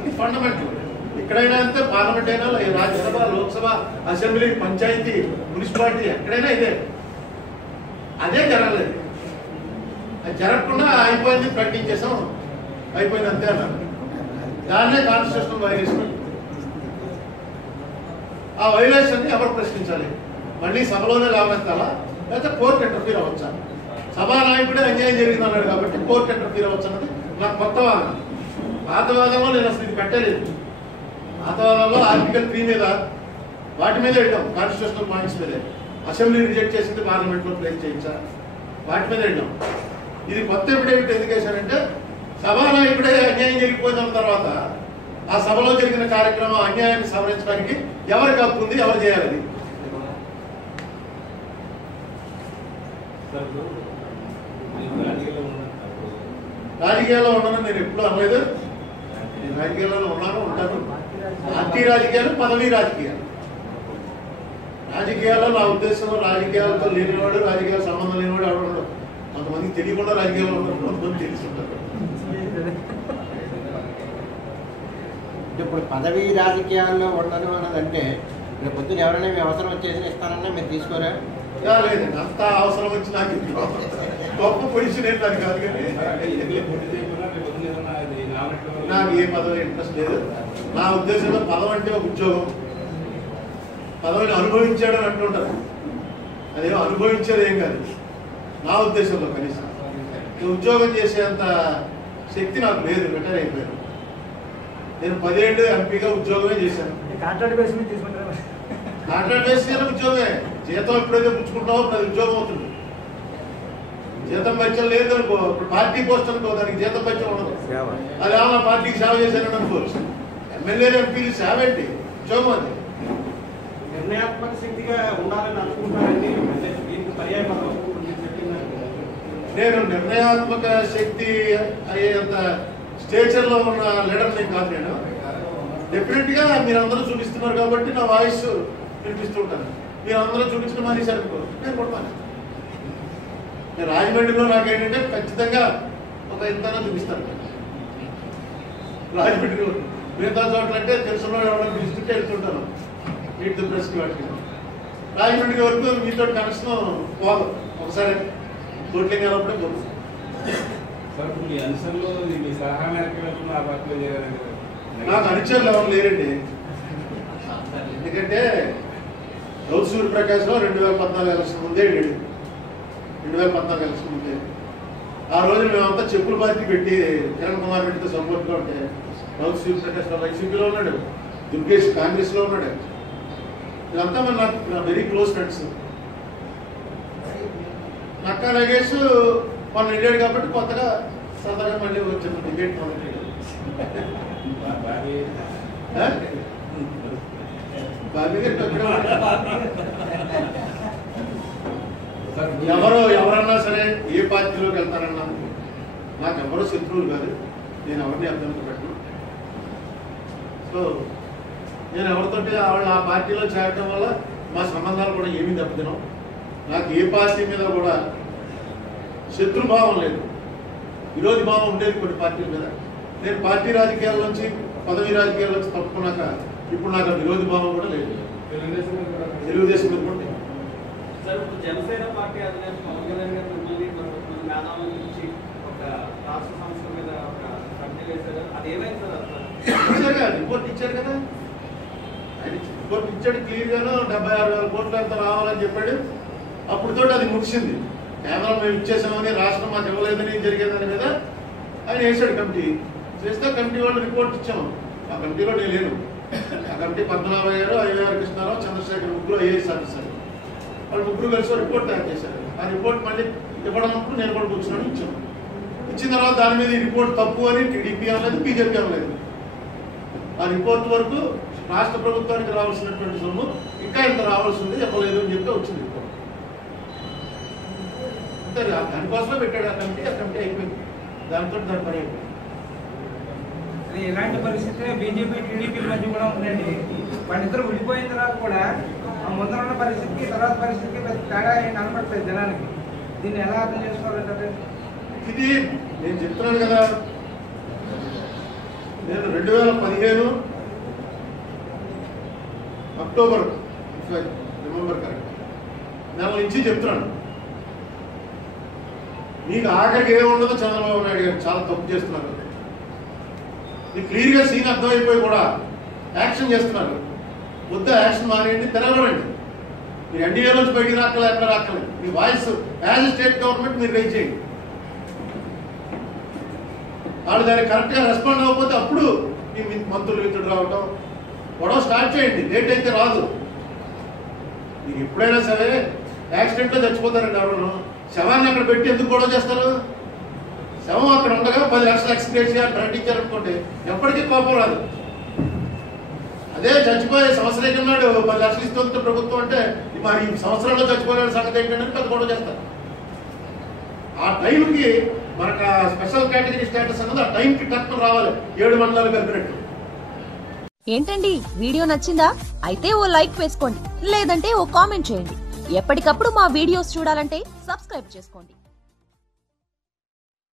ఇది ఫండమెంటల్. ఎక్కడైనా అంతే, పార్లమెంట్ అయినా, రాజ్యసభ, లోక్సభ, అసెంబ్లీ, పంచాయతీ, మున్సిపాలిటీ, ఎక్కడైనా ఇదే. అదే జరగలేదు. అది జరగకుండా అయిపోయింది, ప్రకటించేసాం, అయిపోయింది అంతే అన్నారు. దాన్నే కాన్స్టిట్యూషనల్ వైలేషన్. ఆ వైలేషన్ ని ఎవరు ప్రశ్నించాలి? మళ్ళీ సభలోనే లేవనెత్తాలా, లేకపోతే కోర్టు ఇంటర్ఫీర్ అవ్వచ్చా? సభానాయకుడే అన్యాయం జరిగింది అన్నాడు కాబట్టి కోర్టు ఇంటర్ఫీర్ అవ్వచ్చు అన్నది నాకు కొత్త వాదన. పాతవాదంలో నేను అసలు ఇది పెట్టలేదు. పాతవాదంలో ఆర్టికల్ 3 మీద వాటి మీద వెళ్ళాం, కాన్స్టిట్యూషనల్ పాయింట్స్ మీదే. అసెంబ్లీ రిజెక్ట్ చేసింది పార్లమెంట్ లో ప్లేస్ చేయించా, వాటి మీద వెళ్ళాం. ఇది కొత్త ఎఫిడేవిట్ ఎందుకు వేశానంటే, సభానాయకుడే అన్యాయం జరిగిపోయిన తర్వాత ఆ సభలో జరిగిన కార్యక్రమం అన్యాయాన్ని సవరించడానికి ఎవరికి హక్కు ఉంది, ఎవరు చేయాలి? రాజకీయాల్లో ఉన్నాను నేను ఎప్పుడు అనలేదు. నేను రాజకీయాల్లో ఉన్నాను, ఉంటాను. పార్టీ రాజకీయాలు, పదవీ రాజకీయాలు. రాజకీయాల్లో నా ఉద్దేశంలో రాజకీయాలతో లేనివాడు, రాజకీయాల సంబంధం లేనివాడు ఎవరు. కొంతమందికి తెలియకుండా రాజకీయాల్లో ఉంటారు, కొంతమంది తెలుసుంటారు. ఇప్పుడు పదవీ రాజకీయాల్లో ఉండడం అన్నదంటే రేపు పొద్దున ఎవరైనా మీ అవసరం వచ్చేసి ఇస్తానన్నా మీరు తీసుకోరా? లేదండి, అంత అవసరం వచ్చి నాకు గొప్ప పొజిషన్ ఏం నాకు కాదు. కానీ నాకు ఏ పదవి ఇంట్రెస్ట్ లేదు. నా ఉద్దేశంలో పదవి అంటే ఒక ఉద్యోగం. పదవిని అనుభవించాడు అని అంటుంటారు, అదేమో అనుభవించేది ఏం కాదు నా ఉద్దేశంలో. కనీసం ఉద్యోగం చేసేంత శక్తి నాకు లేదు. రిటైర్ అయిపోయాను. నేను 10 ఏళ్ళు ఎంపీగా ఉద్యోగమే చేశాను. కాంట్రాక్ట్ బేస్ మీద తీసుకుంటారా? కాంట్రాక్ట్ బేస్ మీద ఉద్యోగమే. జీతం ఎప్పుడైతే పుచ్చుకుంటావో అది ఉద్యోగం అవుతుంది. జీతం పైచం లేదు అనుకో, ఇప్పుడు పార్టీ పోస్ట్ అనుకో, దానికి జీతం పైచం ఉండదు. అది ఏమన్నా పార్టీకి సేవ చేశానని అనుకోవచ్చు. ఎమ్మెల్యేలు, ఎంపీలు సేవ ఏంటి? ఉద్యోగం అది. నిర్ణయాత్మక శక్తిగా ఉండాలని అనుకుంటారండి. నేను నిర్ణయాత్మక శక్తి అయ్యేంత స్టేచర్ లో ఉన్న లీడర్ నేను కాదు. నేను డెఫినెట్ గా మీరందరూ చూపిస్తున్నారు కాబట్టి నా వాయిస్ వినిపిస్తూ ఉంటాను. మీరందరూ చూపించడం మానేశారు అనుకో, నేను కొడతాను. నేను రాజమండ్రిలో నాకేంటంటే ఖచ్చితంగా ఒక ఇంతనా చూపిస్తాను. రాజమండ్రిలో మిగతా చోట్ల అంటే తెలుసున్న ఎవరైనా పిలుస్తుంటే వెళ్తుంటాను, మీట్ ది ప్రెస్ వాటికి. రాజమండ్రి వరకు మీతో కనెక్షన్ పోదు. ఒకసారి కోట్లింగ్ అయినప్పుడే పోదు. నాకు అనుచరులు ఎవరు లేరండి. ఎందుకంటే గౌతు సూర్యప్రకాష్ లో 2014 ఎలక్షన్ ముందే వెళ్ళాడు. 2014 ఎలక్షన్ ముందే ఆ రోజు మేమంతా చెప్పుల పార్టీ పెట్టి కిరణ్ కుమార్ రెడ్డితో సపోర్ట్ గా ఉంటే, గౌతు సూర్యప్రకాష్ లో వైసీపీలో ఉన్నాడు, దుర్గేష్ కాంగ్రెస్ లో ఉన్నాడు. ఇదంతా మరి నాకు very close friends. Nakka Nagesh వాళ్ళు వెళ్ళాడు కాబట్టి కొత్తగా సరదాగా మళ్ళీ వచ్చిన డిబేట్ మొదలెట్టాడు. బాబీ గారు ఎవరన్నా సరే ఏ పార్టీలోకి వెళ్తారన్నా నాకు ఎవరో శత్రువులు కాదు. నేను ఎవరిని అర్థం పెట్టను. సో నేను ఎవరితో వాళ్ళు ఆ పార్టీలో చేరడం వల్ల మా సంబంధాలు కూడా ఏమీ దెబ్బతినాం. నాకు ఏ పార్టీ మీద కూడా శత్రుభావం లేదు, విరోధి భావం ఉండేది కొన్ని పార్టీల మీద. నేను పార్టీ రాజకీయాల నుంచి, పదవీ రాజకీయాల నుంచి తప్పుకున్నాక ఇప్పుడు నాకు విరోధి భావం కూడా లేదు. తెలుగుదేశం మీద కూడా జనసేన పార్టీ అధినేత పవన్ కళ్యాణ్ గారు మిమ్మల్ని మేధావుల నుంచి ఒక రాష్ట్ర సంస్థ మీద ఒక కమిటీ వేశారు. అది ఏమైంది సార్? అసలు రిపోర్ట్ ఇచ్చారు కదా, ఆయన రిపోర్ట్ ఇచ్చాడు క్లియర్ గాను. 76,000 కోట్లు అంత రావాలని చెప్పాడు. అప్పుడుతో అది ముగిసింది. కేవలం మేము ఇచ్చేసామని, రాష్ట్రం మాకు ఇవ్వలేదని జరిగేదాని మీద ఆయన వేసాడు కమిటీ. చేస్తే కమిటీ వాళ్ళు రిపోర్ట్ ఇచ్చాము. ఆ కమిటీలో నేను లేను. ఆ కమిటీ పద్మనాభయ్య గారు, ఐవీఆర్ కృష్ణారావు, చంద్రశేఖర్ ముగ్గురు ఐఏఎస్ ఆఫీసర్. వాళ్ళు ముగ్గురు కలిసి రిపోర్ట్ తయారు చేశారు. ఆ రిపోర్ట్ మళ్ళీ ఇవ్వడప్పుడు నేను కూడా కూర్చున్నాను, ఇచ్చాను. ఇచ్చిన తర్వాత దాని మీద ఈ రిపోర్ట్ తప్పు అని టీడీపీ అనలేదు, బీజేపీ అనలేదు. ఆ రిపోర్ట్ వరకు రాష్ట్ర ప్రభుత్వానికి రావాల్సినటువంటి సొమ్ము ఇంకా ఇంత రావాల్సింది, ఇవ్వలేదు అని చెప్పి వచ్చింది రిపోర్ట్. అంతే, దానికోసమే పెట్టాడు ఆ కమిటీ అయిపోయింది. దాంతో దాని పని అయిపోయింది. ఇలాంటి పరిస్థితి బీజేపీ టీడీపీ మధ్య కూడా ఉందండి. వాళ్ళిద్దరు విడిపోయిన తర్వాత కూడా ముందర ఉన్న పరిస్థితికి తర్వాత పరిస్థితికి పెద్ద తేడా ఏం కనపడలేదు జనానికి. దీన్ని ఎలా అర్థం చేసుకోవాలంటే ఇది నేను చెప్తున్నాను కదా, నేను 2015 అక్టోబర్ రిమెంబర్ కరెక్ట్ నెల నుంచి చెప్తున్నాను, మీకు ఆఖరికి ఏముండదో చంద్రబాబు నాయుడు గారు చాలా తప్పు చేస్తున్నారు. మీకు క్లియర్గా సీన్ అర్థమైపోయి కూడా యాక్షన్ చేస్తున్నారు. వద్ద యాక్షన్ మానేయండి, తెరవడండి. మీరు ఎన్డీఏ నుంచి బయటికి రాక్కలే, ఎక్కడ రాక్కలేదు. మీ వాయిస్ యాజ్ స్టేట్ గవర్నమెంట్ మీరు రైజ్ చేయండి. వాళ్ళు దానికి కరెక్ట్గా రెస్పాండ్ అవ్వకపోతే అప్పుడు మీ మంత్రులు విత్తుడు రావటం గొడవ స్టార్ట్ చేయండి. లేట్ అయితే రాదు. మీరు ఎప్పుడైనా సరే యాక్సిడెంట్లో చచ్చిపోతారండి ఎవరు. శవాన్ని అక్కడ పెట్టి ఎందుకు గొడవ చేస్తారు? శవం అక్కడ ఉండగా 10 లక్షలు ఎక్స్గ్రేషియా ప్రకటించారనుకోండి, ఎప్పటికీ కోపం రాదు. అదే చచ్చిపోయే సంవత్సరం నాడు 10 లక్షలు ఇస్తుంది ప్రభుత్వం అంటే మరి ఈ సంవత్సరంలో చచ్చిపోయిన సంగతి ఏంటంటే పెద్ద గొడవ చేస్తారు. ఆ టైంకి మనకు స్పెషల్ కేటగిరీ స్టేటస్ అన్నది ఆ టైంకి టక్కున రావాలి. 7 మండలాలు కలిపినట్టు. ఏంటండి వీడియో నచ్చిందా? అయితే ఓ లైక్ వేసుకోండి, లేదంటే ఓ కామెంట్ చేయండి. ఎప్పటికప్పుడు మా వీడియోస్ చూడాలంటే సబ్స్క్రైబ్ చేసుకోండి.